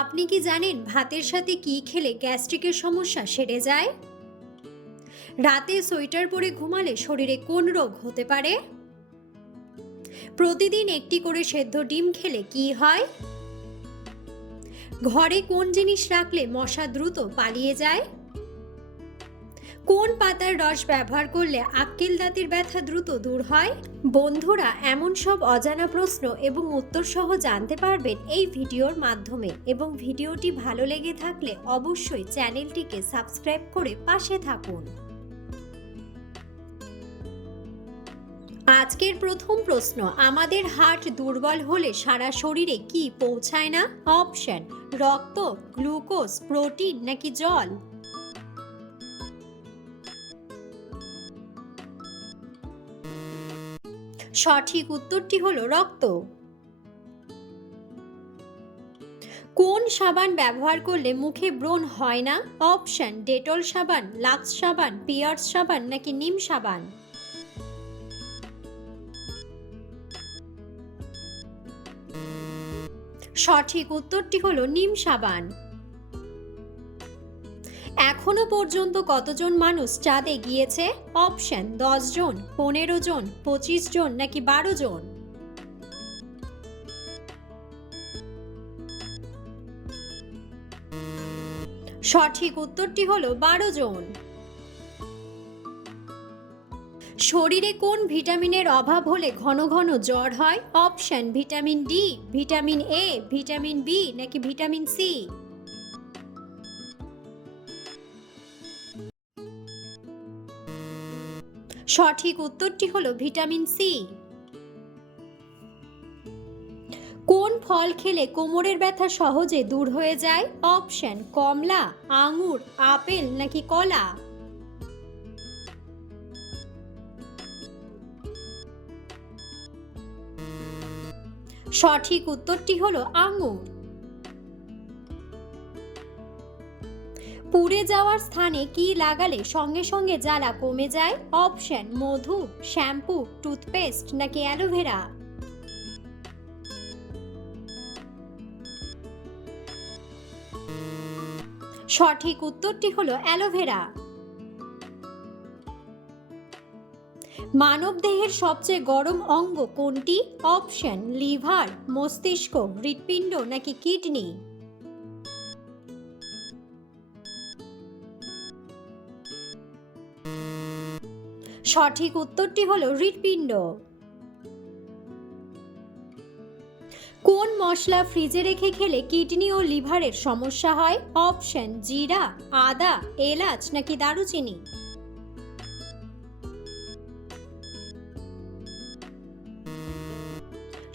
আপনি কি জানেন ভাতের সাথে কি খেলে গ্যাস্ট্রিকের সমস্যা সেরে যায়? রাতে সোয়েটার পরে ঘুমালে শরীরে কোন রোগ হতে পারে? প্রতিদিন একটি করে সেদ্ধ ডিম খেলে কি হয়? ঘরে কোন জিনিস রাখলে মশা দ্রুত পালিয়ে যায়? কোন পাতার রস ব্যবহার করলে আক্কেল দাঁতের ব্যথা দ্রুত দূর হয়? বন্ধুরা, এমন সব অজানা প্রশ্ন এবং উত্তর সহ জানতে পারবেন এই ভিডিওর মাধ্যমে, এবং ভিডিওটি ভালো লেগে থাকলে অবশ্যই চ্যানেলটিকে সাবস্ক্রাইব করে পাশে থাকুন। আজকের প্রথম প্রশ্ন, আমাদের হার্ট দুর্বল হলে সারা শরীরে কি পৌঁছায় না? অপশন: রক্ত, গ্লুকোজ, প্রোটিন নাকি জল? সঠিক উত্তরটি হলো রক্ত। কোন সাবান ব্যবহার করলে মুখে ব্রণ হয় না? অপশন: ডেটল সাবান, লাক্স সাবান, পিয়ার্স সাবান নাকি নিম সাবান? সঠিক উত্তরটি হলো নিম সাবান। এখনো পর্যন্ত কতজন মানুষ চাঁদে গিয়েছে? অপশন: 10 জন, 15 জন, 25 জন নাকি 12 জন? সঠিক উত্তরটি হলো 12 জন। শরীরে কোন ভিটামিনের অভাব হলে ঘন ঘন জ্বর হয়? অপশন: vitamin D, vitamin A, vitamin B নাকি ভিটামিন সি? সঠিক উত্তরটি হলো ভিটামিন সি। কোন ফল খেলে কোমরের ব্যথা সহজে দূর হয়ে যায়? অপশন: কমলা, আঙুর, আপেল নাকি কলা? সঠিক উত্তরটি হলো আঙুর। পুড়ে যাওয়ার স্থানে কি লাগালে সঙ্গে সঙ্গে জ্বালা কমে যায়? অপশন: মধু, শ্যাম্পু, টুথপেস্ট নাকি অ্যালোভেরা? সঠিক উত্তরটি হলো অ্যালোভেরা। মানবদেহের সবচেয়ে গরম অঙ্গ কোনটি? অপশন: লিভার, মস্তিষ্ক, হৃৎপিণ্ড নাকি কিডনি? সঠিক উত্তরটি হলো হৃৎপিণ্ড। কোন মশলা ফ্রিজে রেখে খেলে কিডনি ও লিভারের সমস্যা হয়? অপশন: জিরা, আদা, এলাচ নাকি দারুচিনি?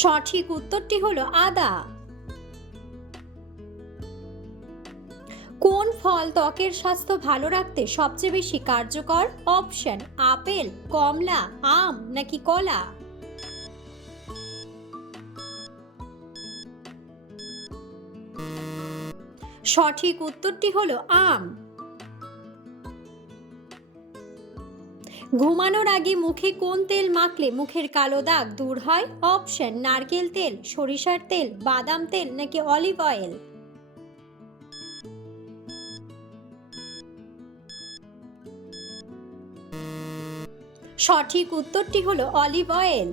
সঠিক উত্তরটি হলো আদা। কোন ফল ত্বকের স্বাস্থ্য ভালো রাখতে সবচেয়ে বেশি কার্যকর? অপশন: আপেল, কমলা, আম নাকি কলা? সঠিক উত্তরটি হলো আম। ঘুমানোর আগে মুখে কোন তেল মাখলে মুখের কালো দাগ দূর হয়? অপশন: নারকেল তেল, সরিষার তেল, বাদাম তেল নাকি অলিভ অয়েল? সঠিক উত্তরটি হলো অলিভ অয়েল।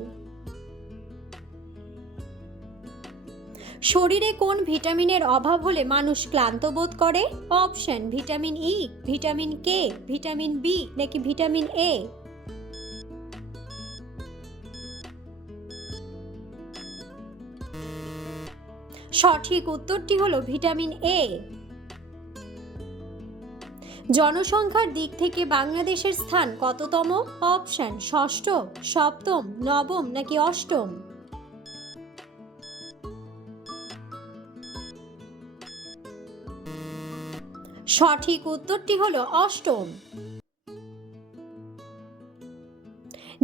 শরীরে কোন ভিটামিনের অভাব হলে মানুষ ক্লান্ত বোধ করে? অপশন: vitamin E, vitamin K, vitamin B নাকি ভিটামিন এ? সঠিক উত্তরটি হলো ভিটামিন এ। জনসংখ্যার দিক থেকে বাংলাদেশের স্থান কততম? অপশন: ষষ্ঠ, সপ্তম, নবম নাকি অষ্টম? সঠিক উত্তরটি হলো অষ্টম।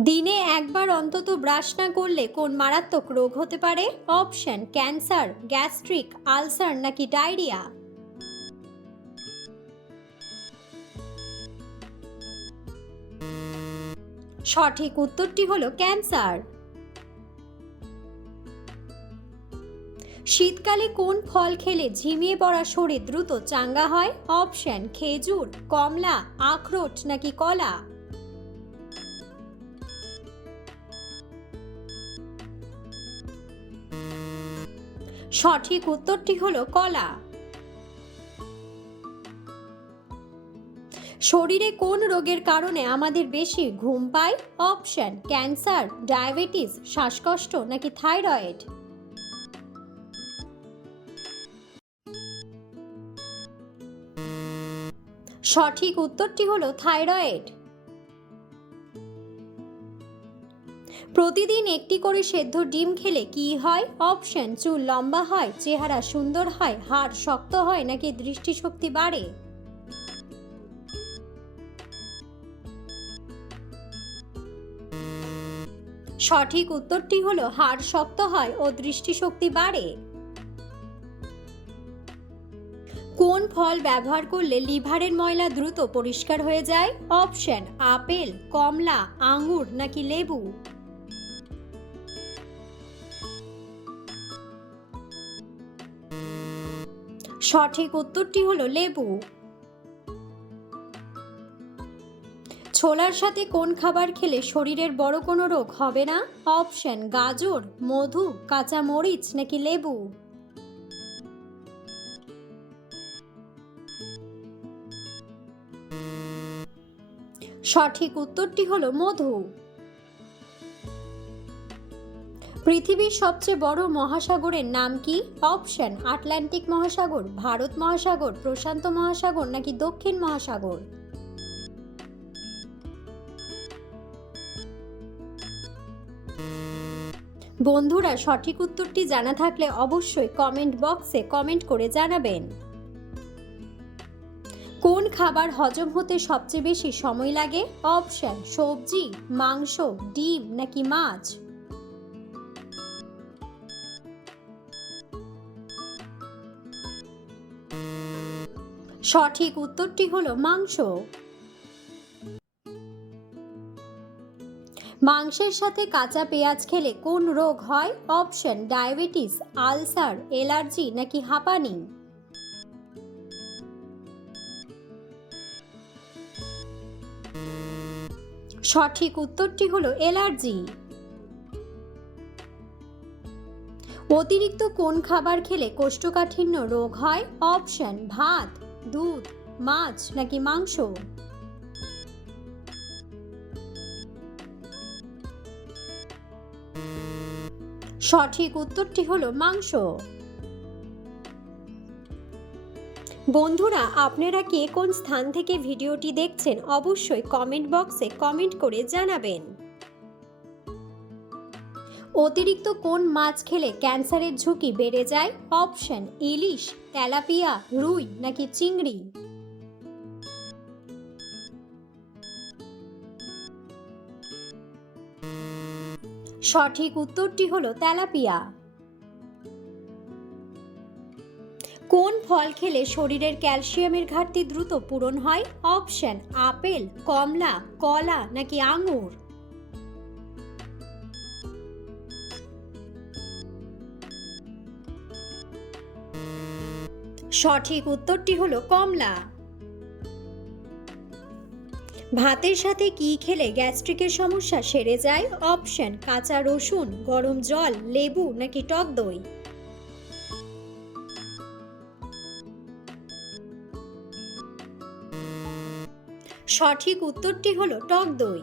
দিনে একবার অন্তত ব্রাশ না করলে কোন মারাত্মক রোগ হতে পারে? অপশন: ক্যান্সার, গ্যাস্ট্রিক, আলসার নাকি ডায়রিয়া? সঠিক উত্তরটি হলো ক্যান্সার। শীতকালে কোন ফল খেলে ঝিমিয়ে পড়া শরীর দ্রুত চাঙ্গা হয়? অপশন খেজুর, কমলা, আখরোট নাকি কলা। সঠিক উত্তরটি হলো কলা। শরীরে কোন রোগের কারণে আমাদের বেশি ঘুম পায়? অপশন ক্যান্সার, ডায়াবেটিস, শ্বাসকষ্ট নাকি থাইরয়েড। সঠিক উত্তরটি হলো থাইরয়েড। প্রতিদিন একটি করে সেদ্ধ ডিম খেলে কি হয়? অপশন চুল লম্বা হয়, চেহারা সুন্দর হয়, হাড় শক্ত হয় নাকি দৃষ্টিশক্তি বাড়ে। সঠিক উত্তরটি হলো হাড় শক্ত হয় ও দৃষ্টিশক্তি বাড়ে। কোন ফল ব্যবহার করলে লিভারের ময়লা দ্রুত পরিষ্কার হয়ে যায়? অপশন আপেল, কমলা, আঙ্গুর নাকি লেবু। সঠিক উত্তরটি হলো লেবু। ছোলার সাথে কোন খাবার খেলে শরীরের বড় কোনো রোগ হবে না? অপশন গাজর, মধু, কাঁচা মরিচ নাকি লেবু। সঠিক উত্তরটি হলো মধু। পৃথিবীর সবচেয়ে বড় মহাসাগরের নাম কি? অপশন আটলান্টিক মহাসাগর, ভারত মহাসাগর, প্রশান্ত মহাসাগর নাকি দক্ষিণ মহাসাগর। বন্ধুরা, সঠিক উত্তরটি জানা থাকলে অবশ্যই কমেন্ট বক্সে কমেন্ট করে জানাবেন। কোন খাবার হজম হতে সবচেয়ে বেশি সময় লাগে? অপশন সবজি, মাংস, ডিম নাকি মাছ। সঠিক উত্তরটি হলো মাংস। মাংসের সাথে কাঁচা পেঁয়াজ খেলে কোন রোগ হয়? অপশন ডায়াবেটিস, আলসার, অ্যালার্জি নাকি হাঁপানি। সঠিক উত্তরটি হলো অ্যালার্জি। অতিরিক্ত কোন খাবার খেলে কোষ্ঠকাঠিন্য রোগ হয়? অপশন ভাত, দুধ, মাছ নাকি মাংস। সঠিক উত্তরটি হলো মাংস। বন্ধুরা, আপনারা কে কোন স্থান থেকে ভিডিওটি দেখছেন অবশ্যই কমেন্ট বক্সে কমেন্ট করে জানাবেন। অতিরিক্ত কোন মাছ খেলে ক্যান্সারের ঝুঁকি বেড়ে যায়? অপশন ইলিশ, তেলাপিয়া, রুই নাকি চিংড়ি। সঠিক উত্তরটি হলো তেলাপিয়া। কোন ফল খেলে শরীরের ক্যালসিয়ামের ঘাটতি দ্রুত পূরণ হয়? অপশন আপেল, কমলা, কলা নাকি আঙুর। সঠিক উত্তরটি হলো কমলা। ভাতের সাথে কি খেলে গ্যাস্ট্রিকের সমস্যা সেরে যায়? অপশন কাঁচা রসুন, গরম জল, লেবু নাকি টক দই। সঠিক উত্তরটি হলো টক দই।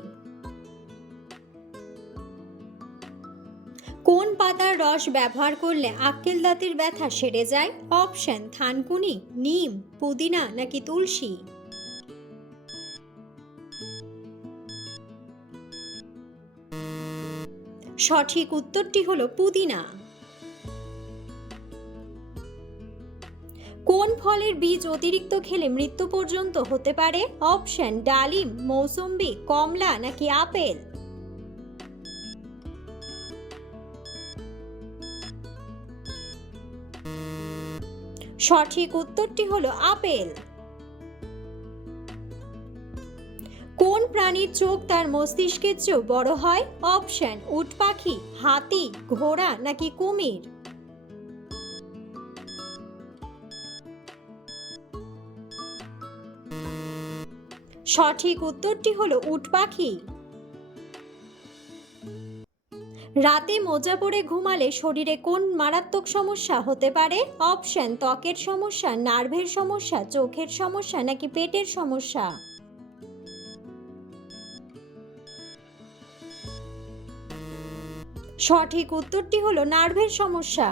কোন পাতার রস ব্যবহার করলে আক্কেল দাঁতের ব্যথা সেরে যায়? অপশন থানকুনি, নিম, পুদিনা নাকি তুলসী। সঠিক উত্তরটি হলো পুদিনা। কোন ফলের বীজ অতিরিক্ত খেলে মৃত্যু পর্যন্ত হতে পারে? অপশন ডালিম, মৌসুম্বি, কমলা নাকি আপেল। সঠিক উত্তরটি হলো আপেল। কোন প্রাণীর চোখ তার মস্তিষ্কের চেয়েও বড় হয়? অপশন উট পাখি, হাতি, ঘোড়া নাকি কুমির। সঠিক উত্তরটি হলো উট পাখি। রাতে মোজা পরে ঘুমালে শরীরে কোন মারাত্মক সমস্যা হতে পারে? অপশন: ত্বকের সমস্যা, নার্ভের সমস্যা, চোখের সমস্যা নাকি পেটের সমস্যা। সঠিক উত্তরটি হলো নার্ভের সমস্যা।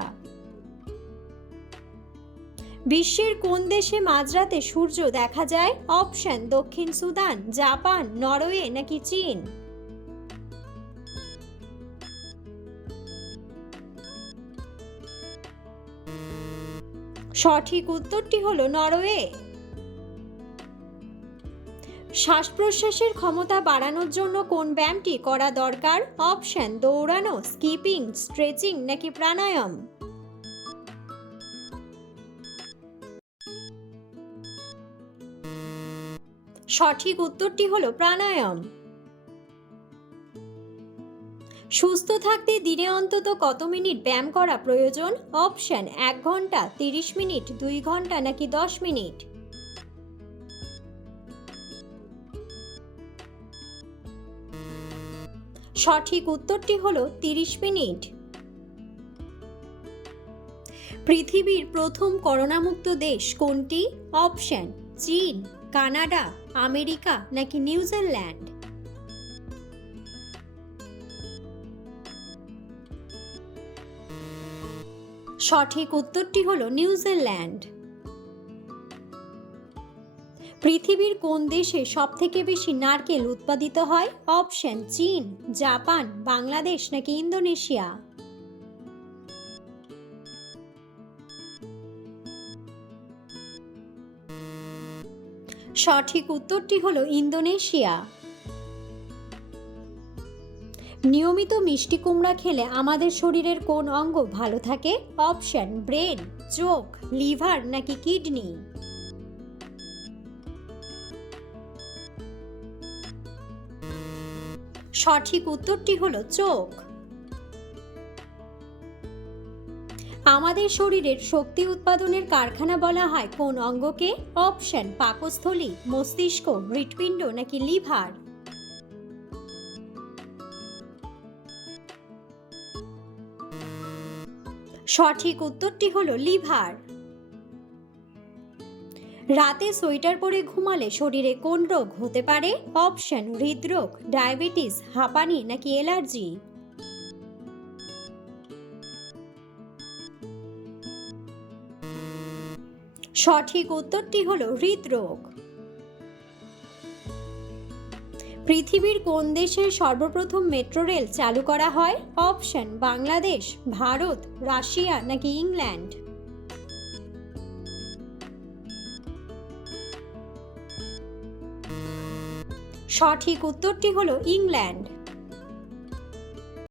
বিশ্বের কোন দেশে মাঝরাতে সূর্য দেখা যায়? অপশন: দক্ষিণ সুদান, জাপান, নরওয়ে নাকি চীন। সঠিক উত্তরটি হলো নরওয়ে। শ্বাস প্রশ্বাসের ক্ষমতা বাড়ানোর জন্য কোন ব্যায়ামটি করা দরকার? অপশন: দৌড়ানো, স্কিপিং, স্ট্রেচিং নাকি প্রাণায়াম। সঠিক উত্তরটি হলো প্রাণায়াম। সুস্থ থাকতে দিনে অন্তত কত মিনিট ব্যায়াম করা প্রয়োজন? অপশন: 1 ঘন্টা, 30 মিনিট, 2 ঘন্টা নাকি 10 মিনিট। সঠিক উত্তরটি হলো 30 মিনিট। পৃথিবীর প্রথম করোনামুক্ত দেশ কোনটি? অপশন: চীন, কানাডা, আমেরিকা নাকি নিউজিল্যান্ড। সঠিক উত্তরটি হলো নিউজিল্যান্ড। পৃথিবীর কোন দেশে সবথেকে বেশি নারকেল উৎপাদিত হয়? অপশন: চীন, জাপান, বাংলাদেশ নাকি ইন্দোনেশিয়া। সঠিক উত্তরটি হলো ইন্দোনেশিয়া। নিয়মিত মিষ্টি কুমড়া খেলে আমাদের শরীরের কোন অঙ্গ ভালো থাকে? অপশন: ব্রেন, চোখ, লিভার নাকি কিডনি। সঠিক উত্তরটি হলো চোখ। আমাদের শরীরের শক্তি উৎপাদনের কারখানা বলা হয় কোন অঙ্গকে? অপশন: পাকস্থলী, মস্তিষ্ক, হৃৎপিণ্ড নাকি লিভার। সঠিক উত্তরটি হলো লিভার। রাতে সোয়েটার পরে ঘুমালে শরীরে কোন রোগ হতে পারে? অপশন: হৃদরোগ, ডায়াবেটিস, হাঁপানি নাকি অ্যালার্জি। সঠিক উত্তরটি হলো হৃদরোগ। পৃথিবীর কোন দেশে সর্বপ্রথম মেট্রো রেল চালু করা হয়? অপশন: বাংলাদেশ, ভারত, রাশিয়া নাকি ইংল্যান্ড। সঠিক উত্তরটি হলো ইংল্যান্ড।